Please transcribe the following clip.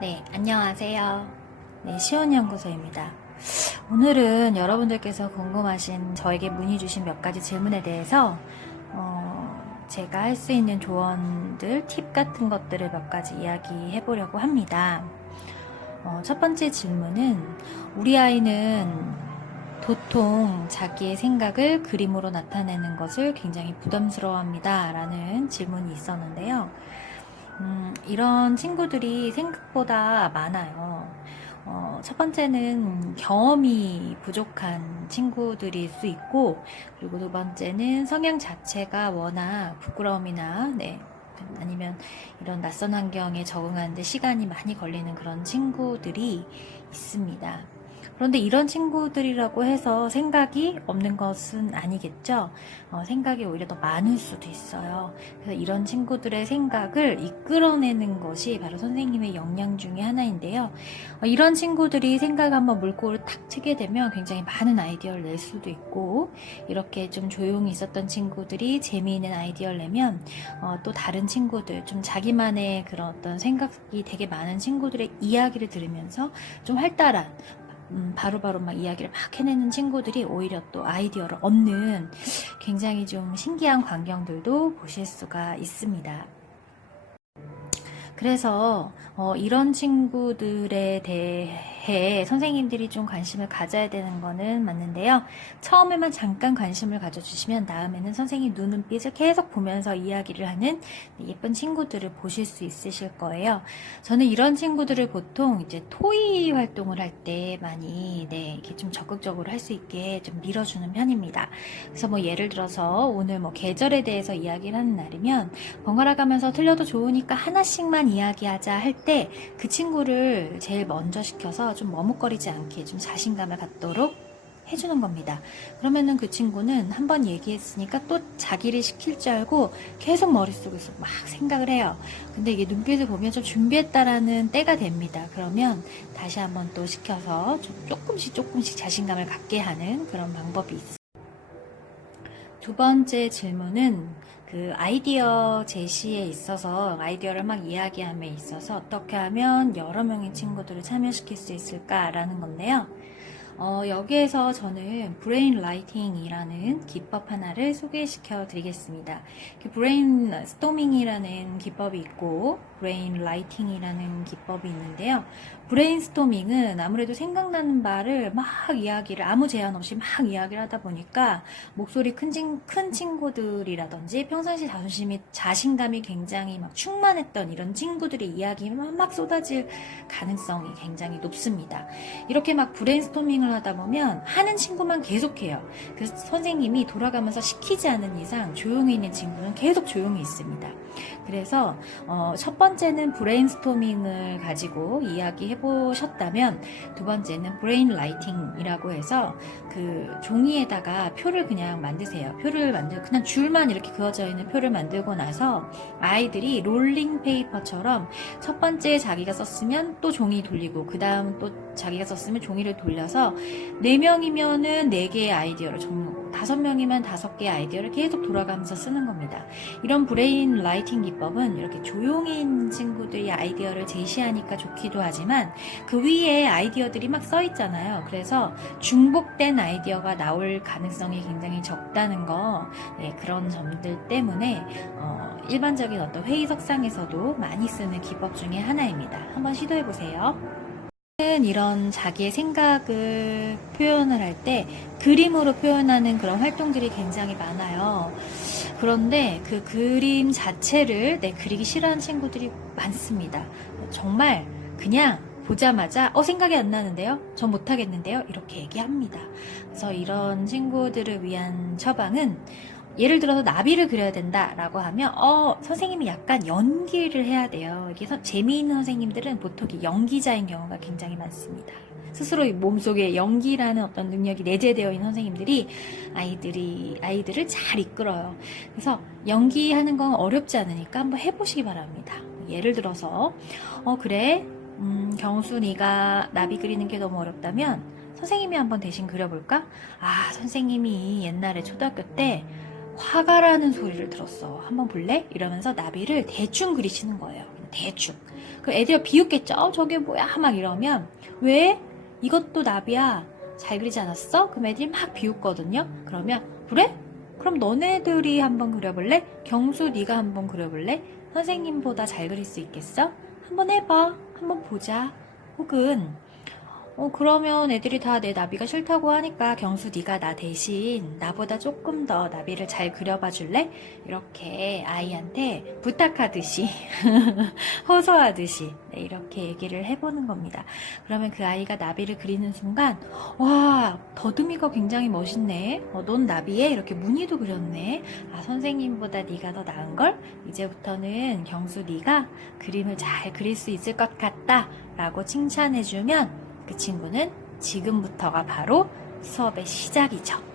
네, 안녕하세요. 네, 시온연구소입니다. 오늘은 여러분들께서 궁금하신 저에게 문의 주신 몇 가지 질문에 대해서 제가 할 수 있는 조언들, 팁 같은 것들을 몇 가지 이야기해 보려고 합니다. 첫 번째 질문은 우리 아이는 도통 자기의 생각을 그림으로 나타내는 것을 굉장히 부담스러워합니다. 라는 질문이 있었는데요. 이런 친구들이 생각보다 많아요. 첫 번째는 경험이 부족한 친구들일 수 있고, 그리고 두 번째는 성향 자체가 워낙 부끄러움이나, 아니면 이런 낯선 환경에 적응하는데 시간이 많이 걸리는 그런 친구들이 있습니다. 그런데 이런 친구들이라고 해서 생각이 없는 것은 아니겠죠. 생각이 오히려 더 많을 수도 있어요. 그래서 이런 친구들의 생각을 이끌어내는 것이 바로 선생님의 역량 중에 하나인데요. 이런 친구들이 생각 한번 물꼬를 탁 트게 되면 굉장히 많은 아이디어를 낼 수도 있고, 이렇게 좀 조용히 있었던 친구들이 재미있는 아이디어를 내면 또 다른 친구들, 좀 자기만의 그런 어떤 생각이 되게 많은 친구들의 이야기를 들으면서 좀 활달한, 바로바로 막 이야기를 막 해내는 친구들이 오히려 또 아이디어를 얻는 굉장히 좀 신기한 광경들도 보실 수가 있습니다. 그래서 이런 친구들에 대해 선생님들이 좀 관심을 가져야 되는 거는 맞는데요. 처음에만 잠깐 관심을 가져주시면 다음에는 선생님 눈빛을 계속 보면서 이야기를 하는 예쁜 친구들을 보실 수 있으실 거예요. 저는 이런 친구들을 보통 이제 토의 활동을 할 때 많이 이렇게 좀 적극적으로 할 수 있게 좀 밀어주는 편입니다. 그래서 뭐 예를 들어서 오늘 뭐 계절에 대해서 이야기를 하는 날이면 번갈아 가면서 틀려도 좋으니까 하나씩만 이야기하자 할 때 그 친구를 제일 먼저 시켜서 좀 머뭇거리지 않게 좀 자신감을 갖도록 해주는 겁니다. 그러면은 그 친구는 한번 얘기했으니까 또 자기를 시킬 줄 알고 계속 머릿속에서 막 생각을 해요. 근데 이게 눈빛을 보면 좀 준비했다라는 때가 됩니다. 그러면 다시 한번 또 시켜서 좀 조금씩 자신감을 갖게 하는 그런 방법이 있어요. 두 번째 질문은 그 아이디어 제시에 있어서 아이디어를 막 이야기함에 있어서 어떻게 하면 여러 명의 친구들을 참여시킬 수 있을까라는 건데요. 여기에서 저는 브레인 라이팅이라는 기법 하나를 소개시켜 드리겠습니다. 브레인 스토밍이라는 기법이 있고 브레인 라이팅이라는 기법이 있는데요. 브레인 스토밍은 아무래도 생각나는 바를 막 이야기를 아무 제한 없이 막 이야기를 하다 보니까 목소리 큰 친구들이라든지 평상시 자신감이 굉장히 막 충만했던 이런 친구들의 이야기만 막 쏟아질 가능성이 굉장히 높습니다. 이렇게 막 브레인스토밍을 하다 보면 하는 친구만 계속해요. 그래서 선생님이 돌아가면서 시키지 않은 이상 조용히 있는 친구는 계속 조용히 있습니다. 그래서 첫 번째는 브레인스토밍을 가지고 이야기해 보셨다면 두 번째는 브레인 라이팅이라고 해서 그 종이에다가 표를 그냥 만드세요. 그냥 줄만 이렇게 그어져 있는 표를 만들고 나서 아이들이 롤링 페이퍼처럼 첫 번째 자기가 썼으면 또 종이 돌리고 그 다음 또 자기가 썼으면 종이를 돌려서 4명이면은 4개의 아이디어를 적는 5명이면 5개의 아이디어를 계속 돌아가면서 쓰는 겁니다. 이런 브레인 라이팅 기법은 이렇게 조용히 있는 친구들이 아이디어를 제시하니까 좋기도 하지만 그 위에 아이디어들이 막 써 있잖아요. 그래서 중복된 아이디어가 나올 가능성이 굉장히 적다는 거, 그런 점들 때문에 일반적인 어떤 회의석상에서도 많이 쓰는 기법 중에 하나입니다. 한번 시도해 보세요. 이런 자기의 생각을 표현을 할 때 그림으로 표현하는 그런 활동들이 굉장히 많아요. 그런데 그 그림 자체를 그리기 싫어하는 친구들이 많습니다. 정말 그냥 보자마자 생각이 안 나는데요? 전 못하겠는데요? 이렇게 얘기합니다. 그래서 이런 친구들을 위한 처방은 예를 들어서 나비를 그려야 된다라고 하면 선생님이 약간 연기를 해야 돼요. 이게 재미있는 선생님들은 보통 연기자인 경우가 굉장히 많습니다. 스스로 몸속에 연기라는 어떤 능력이 내재되어 있는 선생님들이 아이들을 잘 이끌어요. 그래서 연기하는 건 어렵지 않으니까 한번 해보시기 바랍니다. 예를 들어서 그래 경수 네가 나비 그리는 게 너무 어렵다면 선생님이 한번 대신 그려볼까? 선생님이 옛날에 초등학교 때 화가라는 소리를 들었어. 한번 볼래? 이러면서 나비를 대충 그리시는 거예요. 대충. 그 애들이 비웃겠죠. 저게 뭐야? 막 이러면 왜? 이것도 나비야. 잘 그리지 않았어? 그럼 애들이 막 비웃거든요. 그러면 그래? 그럼 너네들이 한번 그려볼래? 경수 네가 한번 그려볼래? 선생님보다 잘 그릴 수 있겠어? 한번 해봐. 한번 보자. 혹은 그러면 애들이 다 내 나비가 싫다고 하니까 경수 네가 나 대신 나보다 조금 더 나비를 잘 그려봐 줄래? 이렇게 아이한테 부탁하듯이 호소하듯이 네, 이렇게 얘기를 해보는 겁니다. 그러면 그 아이가 나비를 그리는 순간 와 더듬이가 굉장히 멋있네. 넌 나비에 이렇게 무늬도 그렸네. 아 선생님보다 네가 더 나은걸? 이제부터는 경수 네가 그림을 잘 그릴 수 있을 것 같다 라고 칭찬해주면 그 친구는 지금부터가 바로 수업의 시작이죠.